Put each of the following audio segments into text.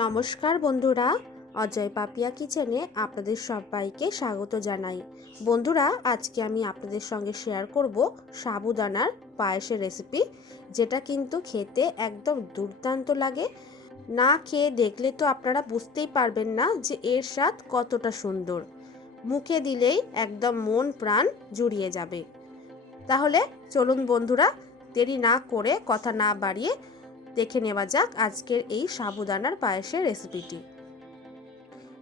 নমস্কার বন্ধুরা, অজয় পাপিয়া কিচেনে আপনাদের সবাইকে স্বাগত জানাই। বন্ধুরা, আজকে আমি আপনাদের সঙ্গে শেয়ার করব সাবুদানার পায়েসের রেসিপি যেটা কিন্তু খেতে একদম দুর্দান্ত লাগে। না খেয়ে দেখলে তো আপনারা বুঝতেই পারবেন না যে এর স্বাদ কতটা সুন্দর। মুখে দিলেই একদম মন প্রাণ জুড়িয়ে যাবে। তাহলে চলুন বন্ধুরা, দেরি না করে কথা না বাড়িয়ে দেখে নেওয়া যাক আজকের এই সাবুদানার পায়েসের রেসিপিটি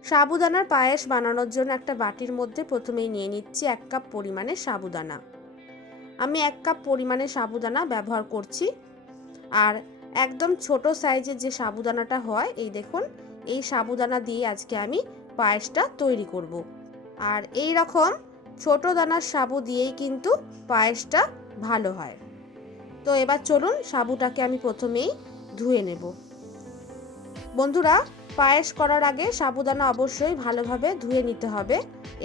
সাবুদানার পায়েস বানানোর জন্য একটা বাটির মধ্যে প্রথমেই নিয়ে নিচ্ছি এক কাপ পরিমাণে সাবুদানা। আমি এক কাপ পরিমাণে সাবুদানা ব্যবহার করছি। আর একদম ছোট সাইজের যে সাবুদানাটা হয়, এই দেখুন, এই সাবুদানা দিয়ে আজকে আমি পায়েসটা তৈরি করব। আর এই রকম ছোট দানার সাবু দিয়েই কিন্তু পায়েসটা ভালো হয়। তো এবার চলুন সাবুটাকে আমি প্রথমেই ধুয়ে নেব। বন্ধুরা, পায়েস করার আগে সাবুদানা অবশ্যই ভালোভাবে ধুয়ে নিতে হবে।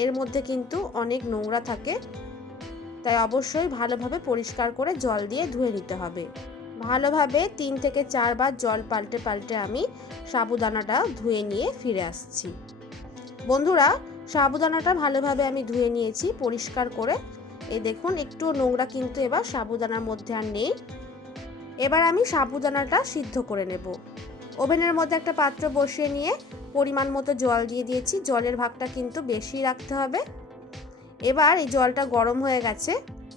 এর মধ্যে কিন্তু অনেক নোংরা থাকে, তাই অবশ্যই ভালোভাবে পরিষ্কার করে জল দিয়ে ধুয়ে নিতে হবে। ভালোভাবে তিন থেকে চারবার জল পাল্টে পাল্টে আমি সাবুদানাটা ধুয়ে নিয়ে ফিরে আসছি। বন্ধুরা, সাবুদানাটা ভালোভাবে আমি ধুয়ে নিয়েছি পরিষ্কার করে। এই দেখুন, একটু নোংরা কিন্তু এবার সাবুদানার মধ্যে আর নেই। এবার আমি সাবুদানাটা সিদ্ধ করে নেব। ওভেনের মধ্যে একটা পাত্র বসিয়ে নিয়ে পরিমাণ মতো জল দিয়ে দিয়েছি। জলের ভাগটা কিন্তু বেশি রাখতে হবে। এবার এই জলটা গরম হয়ে গেছে।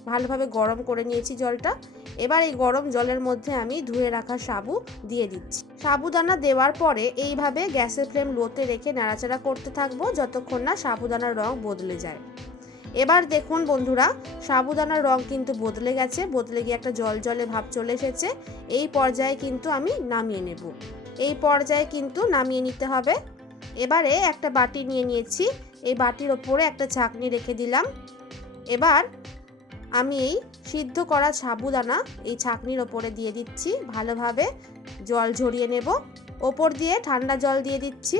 ভালোভাবে গরম করে নিয়েছি জলটা। এবার এই গরম জলের মধ্যে আমি ধুয়ে রাখা সাবু দিয়ে দিচ্ছি। সাবুদানা দেওয়ার পরে এইভাবে গ্যাসের ফ্লেম লোতে রেখে নাড়াচাড়া করতে থাকব যতক্ষণ না সাবুদানার রং বদলে যায়। এবার দেখুন বন্ধুরা, সাবুদানার রং কিন্তু বদলে গেছে, বদলে গিয়ে একটা জল জলে ভাব চলে এসেছে। এই পর্যায়ে কিন্তু আমি নামিয়ে নেব। এই পর্যায়ে কিন্তু নামিয়ে নিতে হবে। এবারে একটা বাটি নিয়ে নিয়েছি। এই বাটির ওপরে একটা ছাকনি রেখে দিলাম। এবার আমি এই সিদ্ধ করা সাবুদানা এই ছাকনির ওপরে দিয়ে দিচ্ছি। ভালোভাবে জল ঝরিয়ে নেব। ওপর দিয়ে ঠান্ডা জল দিয়ে দিচ্ছি।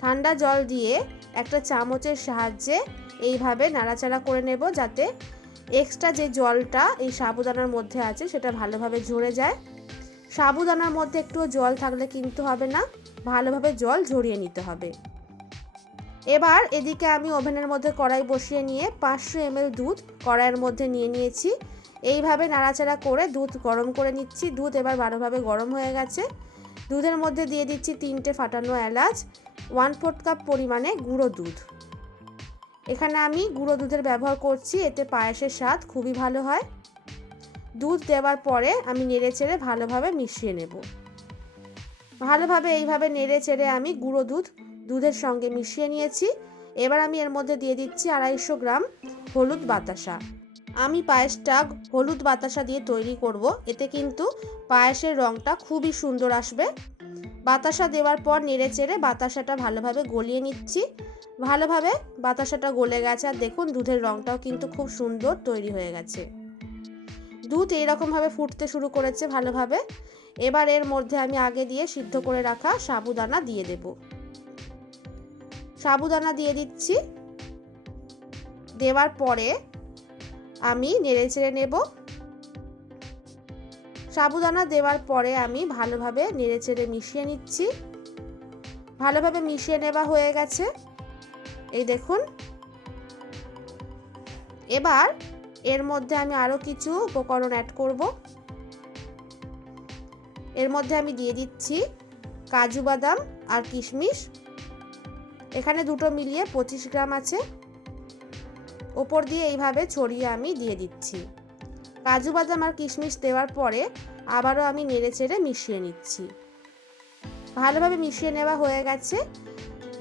ঠান্ডা জল দিয়ে একটা চামচের সাহায্যে এইভাবে নাড়াচাড়া করে নেব যাতে এক্সট্রা যে জলটা এই সাবুদানার মধ্যে আছে সেটা ভালোভাবে ঝরে যায়। সাবুদানার মধ্যে একটু জল থাকলে কিন্তু হবে না, ভালোভাবে জল ঝরিয়ে নিতে হবে। এবার এদিকে আমি ওভেনের মধ্যে কড়াই বসিয়ে নিয়ে পাঁচশো এমএল দুধ কড়াইয়ের মধ্যে নিয়ে নিয়েছি। এইভাবে নাড়াচাড়া করে দুধ গরম করে নিচ্ছি। দুধ এবার ভালোভাবে গরম হয়ে গেছে। দুধের মধ্যে দিয়ে দিচ্ছি তিনটে ফাটানো এলাচ ওয়ান ফোর্থ কাপ পরিমাণে গুঁড়ো দুধ। এখানে আমি গুঁড়ো দুধের ব্যবহার করছি, এতে পায়েসের স্বাদ খুবই ভালো হয়। দুধ দেওয়ার পরে আমি নেড়ে চেড়ে ভালোভাবে মিশিয়ে নেব। ভালোভাবে এইভাবে নেড়ে চেড়ে আমি গুঁড়ো দুধ দুধের সঙ্গে মিশিয়ে নিয়েছি। এবার আমি এর মধ্যে দিয়ে দিচ্ছি আড়াইশো গ্রাম হলুদ বাতাসা। আমি পায়েসটা হলুদ বাতাসা দিয়ে তৈরি করব। এতে কিন্তু পায়েসের রঙটা খুবই সুন্দর আসবে। বাতাসা দেওয়ার পর নেড়ে চেড়ে বাতাসাটা ভালোভাবে গলিয়ে নিচ্ছি। ভালোভাবে বাতাসাটা গলে গেছে আর দেখুন দুধের রঙটাও কিন্তু খুব সুন্দর তৈরি হয়ে গেছে। দুধ এইরকমভাবে ফুটতে শুরু করেছে ভালোভাবে। এবার এর মধ্যে আমি আগে দিয়ে সিদ্ধ করে রাখা সাবুদানা দিয়ে দেব। সাবুদানা দিয়ে দিচ্ছি। দেওয়ার পরে আমি নেড়ে চেড়ে নেব। সাবুদানা দেওয়ার পরে আমি ভালোভাবে নেড়ে চেড়ে মিশিয়ে নিচ্ছি। ভালোভাবে মিশিয়ে নেওয়া হয়ে গেছে। এই দেখুন। এবার এর মধ্যে আমি আরও কিছু উপকরণ অ্যাড করব। এর মধ্যে আমি দিয়ে দিচ্ছি কাজু বাদাম আর কিশমিশ। এখানে দুটো মিলিয়ে পঁচিশ গ্রাম আছে। ওপর দিয়ে এইভাবে ছড়িয়ে আমি দিয়ে দিচ্ছি। কাজু বাদাম আর কিশমিশ দেওয়ার পরে আবারও আমি নেড়ে চেড়ে মিশিয়ে নিচ্ছি। ভালোভাবে মিশিয়ে নেওয়া হয়ে গেছে।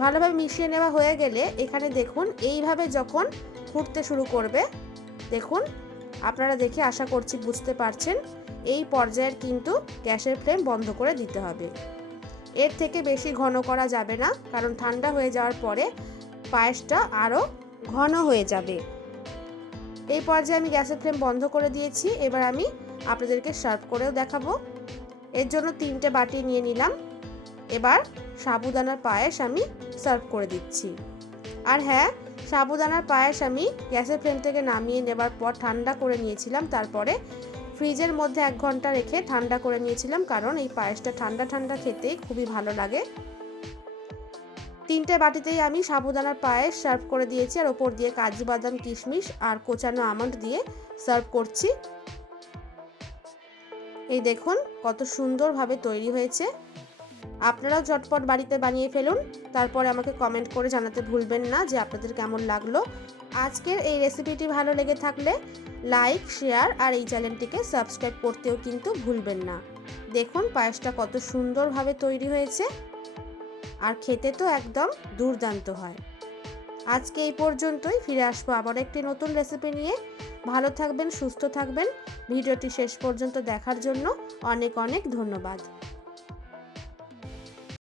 ভালোভাবে মিশিয়ে নেওয়া হয়ে গেলে এখানে দেখুন, এইভাবে যখন ফুটতে শুরু করবে, দেখুন, আপনারা দেখে আশা করছি বুঝতে পারছেন, এই পর্যায়ের কিন্তু গ্যাসের ফ্লেম বন্ধ করে দিতে হবে। এর থেকে বেশি ঘন করা যাবে না, কারণ ঠান্ডা হয়ে যাওয়ার পরে পায়েসটা আরও ঘন হয়ে যাবে। এই পর্যায়ে আমি গ্যাসের ফ্লেম বন্ধ করে দিয়েছি। এবার আমি আপনাদেরকে সার্ভ করেও দেখাবো। এর জন্য তিনটে বাটি নিয়ে নিলাম। এবার সাবুদানার পায়েস আমি সার্ভ করে দিচ্ছি। আর হ্যাঁ সাবুদানার পায়েস আমি গ্যাসের ফ্লেম থেকে নামিয়ে নেবার পর ঠান্ডা করে নিয়েছিলাম। তারপরে ফ্রিজের মধ্যে এক ঘণ্টা রেখে ঠান্ডা করে নিয়েছিলাম, কারণ এই পায়েসটা ঠান্ডা ঠান্ডা খেতে খুবই ভালো লাগে। তিনটে বাটিতেই আমি সাবুদানার পায়েস সার্ভ করে দিয়েছি আর ওপর দিয়ে কাজু বাদাম, কিশমিশ আর কোচানো আমন্ড দিয়ে সার্ভ করছি। এই দেখুন কত সুন্দরভাবে তৈরি হয়েছে। আপনারাও ঝটপট বাড়িতে বানিয়ে ফেলুন। তারপরে আমাকে কমেন্ট করে জানাতে ভুলবেন না যে আপনাদের কেমন লাগল। আজকের এই রেসিপিটি ভালো লেগে থাকলে লাইক, শেয়ার আর এই চ্যানেলটিকে সাবস্ক্রাইব করতেও কিন্তু ভুলবেন না। দেখুন পায়েসটা কত সুন্দরভাবে তৈরি হয়েছে। আর খেতে তো একদম দুর্দান্ত হয়। আজকে এই পর্যন্তই, ফিরে আসব আবার একটি নতুন রেসিপি নিয়ে। ভালো থাকবেন, সুস্থ থাকবেন। ভিডিওটি শেষ পর্যন্ত দেখার জন্য অনেক অনেক ধন্যবাদ।